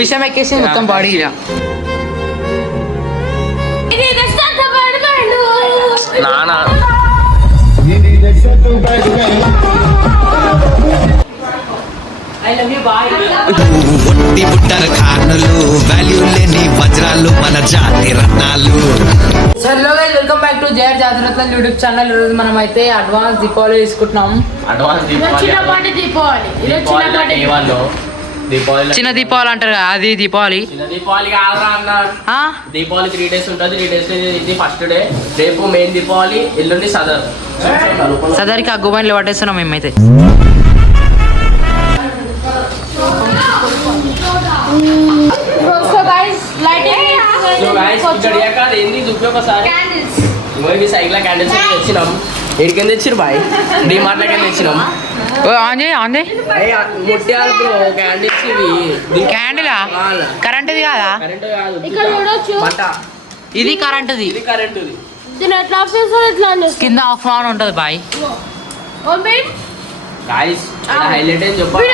విషయం ఎక్కేసి మొత్తం బాడీ నానా ఒట్టి బుట్టర్ కార్నులు వాల్యూ లేని వజ్రాలు మన జాతి రత్నాలు. Hello guys, welcome back to జయర్ జాతిరత్నం యూట్యూబ్ ఛానల్. ఈరోజు మనం అయితే అడ్వాన్స్ దీపావళి తీసుకుంటున్నాం. చిన్న దీపావళి అంటారు కదా, అది దీపావళి. దీపావళి కాదురా అన్న, దీపావళి 3 days ఉంటుంది. 3 days ఇది ఫస్ట్ డే. రేపు మెయిన్ దీపావళి, ఎల్లుండి సదరికి ఆ గుబాయిలు పట్టేస్తున్నాం మేమైతే. సైకిల్ క్యాండిల్స్ తెచ్చినాం. ఎడికని తెచ్చిరు బాయ్, డిమార్ట్ లకి తెచ్చినాం. ముట్టాలు బ్రో క్యాండిల్స్. ఇవి క్యాండిలా? కరెంటుది కాదా? ఇది కరెంటుది. కింద ఆఫ్ ఆన్ ఉంటది బాయ్. హైలైట్ అని చెప్పాలి.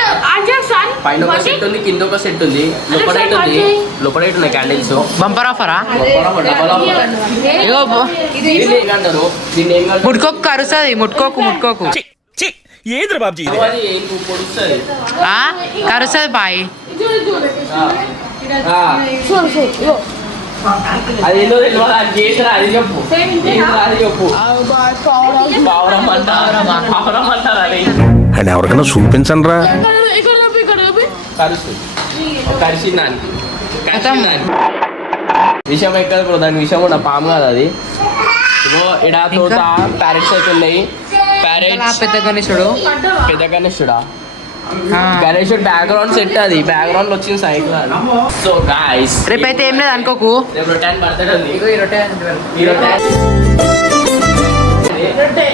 పైన ఒక సెట్ ఉంది, కింద ఒక సెట్ ఉంది, లోపల ఉన్నాయి క్యాండిల్స్. బంపర్ ఆఫరా? ముట్టుకోకు కరుస్తుంది. ముట్టుకోకు ఏంద్ర బాబ్జీ కరుస్తుంది బాయ్. అది ఏందో చేసిరా, అది చెప్పు. అది చెప్పు. అని ఎవరికైనా చూపించండి రా. విషయం ఎక్కడ బ్రో, దాని విషయం కూడా పాము కాదు అది. ఇగో ఇడా తోట ప్యారెట్స్ అయితే ఉన్నాయి. ప్యారెట్స్ పెద్ద గణేశుడు. గణేశుడు బ్యాక్గ్రౌండ్ సెట్. అది బ్యాక్గ్రౌండ్ వచ్చింది సైకిల్. సో గాయ్స్, రేపైతే ఏం లేదు అనుకోకు. రేపు రొటైన్ బర్త్డే ఉంది.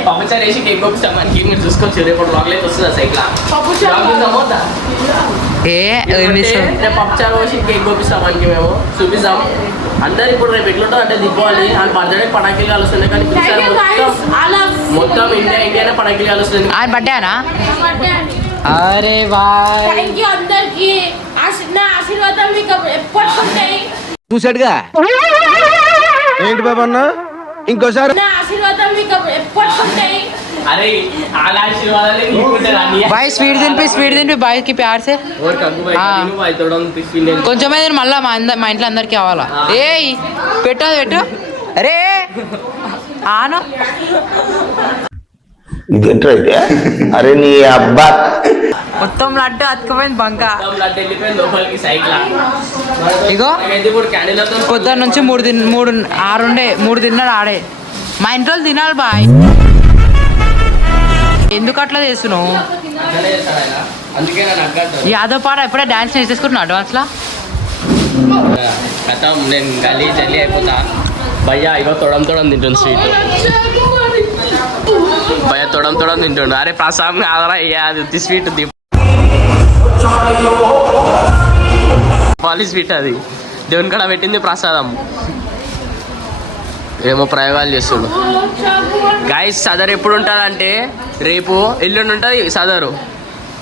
పప్పుచారు వేసి కేక్ పంపిస్తాం మనకి. మీరు చూసుకోవచ్చు, రేపు లాగ్లైట్ వస్తుంది సైకిల్. రేపు పప్పుచారు వేసి కేక్ పంపిస్తాం మనకి. మేము చూపిస్తాం అందరు. ఇప్పుడు రేపు ఎట్లుంటుంది అంటే దీపావళి అని బర్త్డే పటాకీలు కాలుస్తుంది. కానీ మొత్తం ఇండియానే పటాకీలు కాలుస్తుంది. ఆయన బర్త్డేనా? అరే బాయ్, చూసాడుగా ఏంటి బాబా అన్న, ఇంకోసారి బాయ్ స్వీట్ తినిపి బాయ్ కి ప్యార్ సే. కొంచెం మళ్ళా మా ఇంట్లో అందరికి కావాలా. ఏయ్ పెట్టు. అరే ఆను ఇదేంటైతే, అరే నీ అబ్బా మొత్తం లడ్డు అతుకుపోయింది బంక. ఇగో పొద్దున్న నుంచి 3 తిన్నాడు ఆడే. మా ఇంట్లో తినాలి బాయ్. ఎందుకు అట్లా చేస్తున్నావు? యాదవ్ పాట ఎప్పుడే డాన్స్ నేర్చేసుకుంటున్నా అడ్వాన్స్ లా. నేను గల్లీ జల్లీ అయిపోతా భయ్యా. ఇగో తొడం తింటుంది స్వీట్. భయ్యా తొడం తింటుండు. అరే ప్రసాదం కాదరా అది స్వీట్. దీపావళి స్వీట్ అది దేవుని కాడ పెట్టింది ప్రసాదం. ఏమో ప్రయోగాలు చేస్తుడు గాయస్. సదర్ ఎప్పుడు ఉంటుంది అంటే రేపు ఎల్లుండి ఉంటుంది సదరు.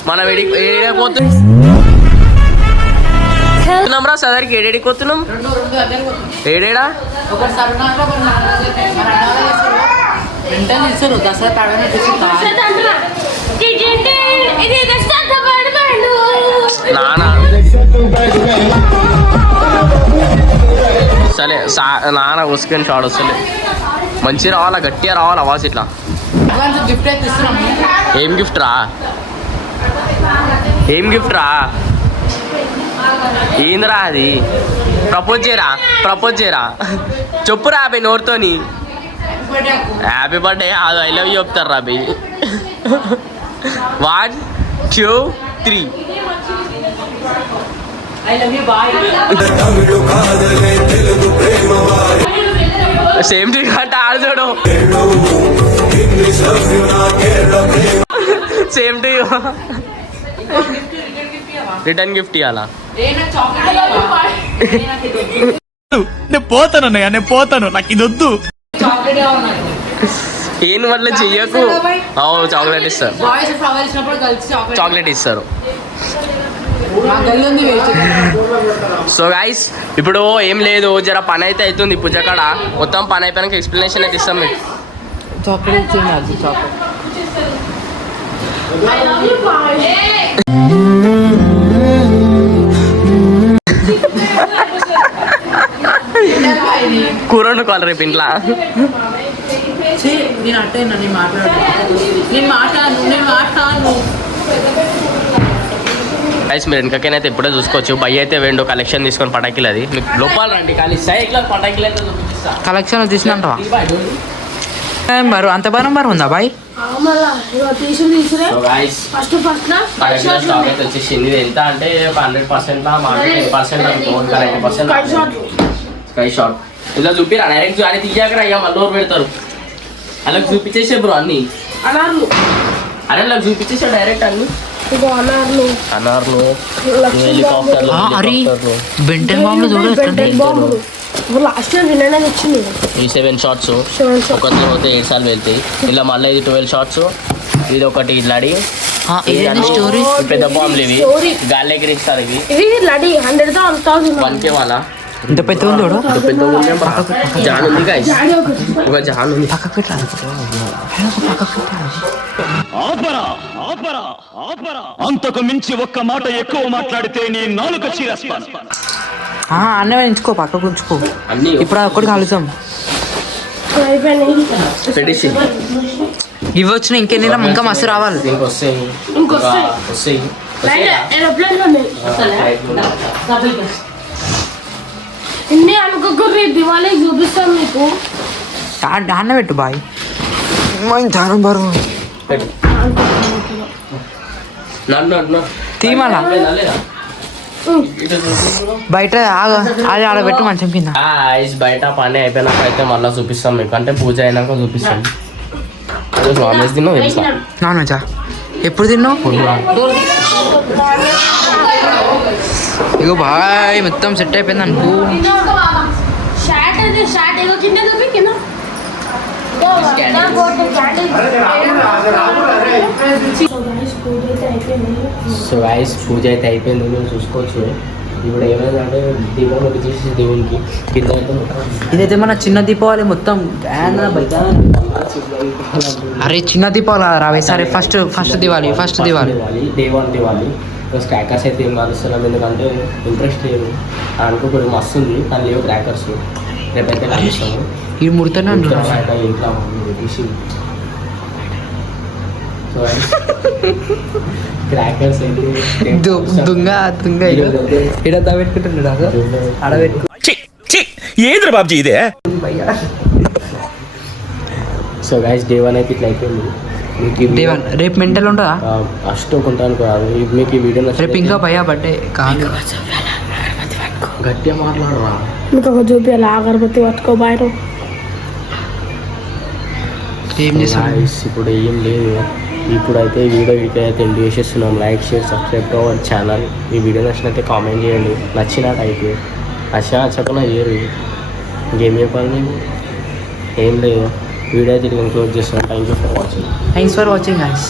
మనం ఏడిపోతున్నాం రా సదర్కి. ఏడేడిపోతున్నాం? ఏడేడా నానా సరే నాన్న ఉసుకొని షాడ్ వస్తలే. మంచిగా రావాలా, గట్టిగా రావాలా వాస్ ఇట్లా. ఏం గిఫ్ట్ రా? ఏందిరా అది? ప్రపోజ్ చేయరా చెప్పురా అబ్బాయి నోరుతోని. హ్యాపీ బర్త్డే అది ఐ లవ్ యూ చెప్తారు రా అబ్బాయి. 1 2 3 సేమ్ టీ అంటే ఆడచూడు. సేమ్ టీ. రిటర్న్ గిఫ్ట్ ఇవ్వాలా? నేను పోతాను, నాకు ఇది వద్దు. ఏం వల్ల చెయ్యకు. చాక్లెట్ ఇస్తారు. సో గైస్ ఇప్పుడు ఏం లేదు, జర పని అయితే అవుతుంది పూజ కాడ. మొత్తం పని అయిపోయాక ఎక్స్ప్లెనేషన్ అయితే ఇస్తాం మీకు. చాక్లెట్ ఇచ్చేయండి, అది చాక్లెట్. కూర వండుకోవాలి రేపు ఇంట్లో. నేను అట్టే నేను మాట్లాడు. గైస్ మీరు వెనకకైనా ఇప్పుడే చూసుకోవచ్చు. బై అయితే వేండో కలెక్షన్ తీసుకొని పటాకిలు, అది మీకు లోపల రండి. కానీ సైకిల్ పటాకిలు అయితే చూపిస్తా. కలెక్షన్ తీసినంటవా బరు అంత బరం ఉందా బాయ్? స్టాక్ అయితే వచ్చేసింది. ఇది ఎంత అంటే ఒక 100% 10% 90% స్కై షాట్. ఇలా చూపిరా డైరెక్ట్ అని తీయకరా, అయ్యా మళ్ళీ పెడతారు. అలా చూపించేసే బ్రో అన్ని అరే అలా చూపించేసా డైరెక్ట్ అన్ని. అనార్లు హెలికాప్టర్లు బెంటెన్ బాంబులు చూడు. లాస్ట్ ఇయర్ విననే వచ్చింది. ఈ 7 షాట్స్ ఒకటి పోతే 7 సార్లు వెళ్తాయి. ఇలా మళ్ళీ ఇది 12 షాట్స్. ఇది ఒకటి లడి. స్టోరీ పెద్ద బాంబులు ఇవి గాలి ఎగిరిస్తారు. ఇవి లడి 100,000 1K వాళ్ళ ఇంత పెద్ద ఉంది చూడు. పెద్ద జాన్ ఉంది guys. ఒక జాన్ ఉంది. అంతకు మించి ఒక్క మాట ఎక్కువ మాట్లాడితే నీ నాలుక చీరేస్తాను. అన్నీ ఉంచుకో, పక్కకు ఉంచుకో. అన్ని ఇప్పుడు ఒక్కటి కలుద్దాం. పెట్టేసి ఇవి వచ్చిన ఇంకెన్ని ఇంకా మస్తు రావాలి. వస్తాయి. ఇన్ని అనుకోకూడదు, దివాళీ చూపిస్తాను మీకు. అన్న పెట్టు బాయ్. దానం బరువు తీమాలా బయట అది ఆడబెట్టు మంచం కింద. బయట పని అయిపోయినాక అయితే మళ్ళీ చూపిస్తాం మీకు. అంటే పూజ అయినాక చూపిస్తాం. నాన్ వెజ్ తిన్నావు తెలుసా? నాన్ వెజా ఎప్పుడు తిన్నావు? ఇగో బాయ్ మొత్తం సెట్ అయిపోయింది అనుకో. సో గైస్ పూజ అయితే అయిపోయింది, మీరు చూసుకోవచ్చు. ఇప్పుడు ఏమైందంటే దీపం చేసి దేవునికి కింద ఇదైతే మన చిన్న దీపావళి మొత్తం. అరే చిన్న దీపావళి రావే సరే. First Diwali day 1 Diwali. Crackers అయితే ఏం కాలుస్తున్నాం, ఎందుకంటే ఇంట్రెస్ట్ లేదు అనుకోకూడదు. మస్తు ఉంది కానీ లేవు క్రాకర్స్. రేపైతే కాలుస్తాము. ఈ ముడతనే అంటున్నాను ఇంట్లో తీసి. సో క్రాకర్స్ అయితే దుంగ ఇడ పెట్టుకుంటున్నాడు ఆడబెట్టుకు. ఏదిరా బాబ్జీ ఇదే? సో గైస్ డే 1 అయితే ఇట్లా అయిపోయింది. రేపు మెంటల్ ఉంటుందా? అష్టోకుంటాను కాదు మీకు ఈ వీడియో రేపు ఇంకా భయ్యా బర్త్డే కాదు. గట్టిగా మాట్లాడరా. ఇంకా ఒక చూపించాలి. అగరబత్తి పట్టుకో బాయ్. ఏం చేస్తాను ఇప్పుడు ఏం లేదు. ఇప్పుడైతే ఈ వీడియో అయితే ఎండ్ చేసేస్తున్నాం. Like share subscribe to our channel. ఈ వీడియో నచ్చినైతే కామెంట్ చేయండి. నచ్చినట్టయితే నచ్చకుండా చేయరు. ఇంకేం చెప్పాలి మీకు? ఏం లేదు. వీడియో అయితే క్లోజ్ చేస్తున్నాం. Thank you for watching. Thanks for watching guys.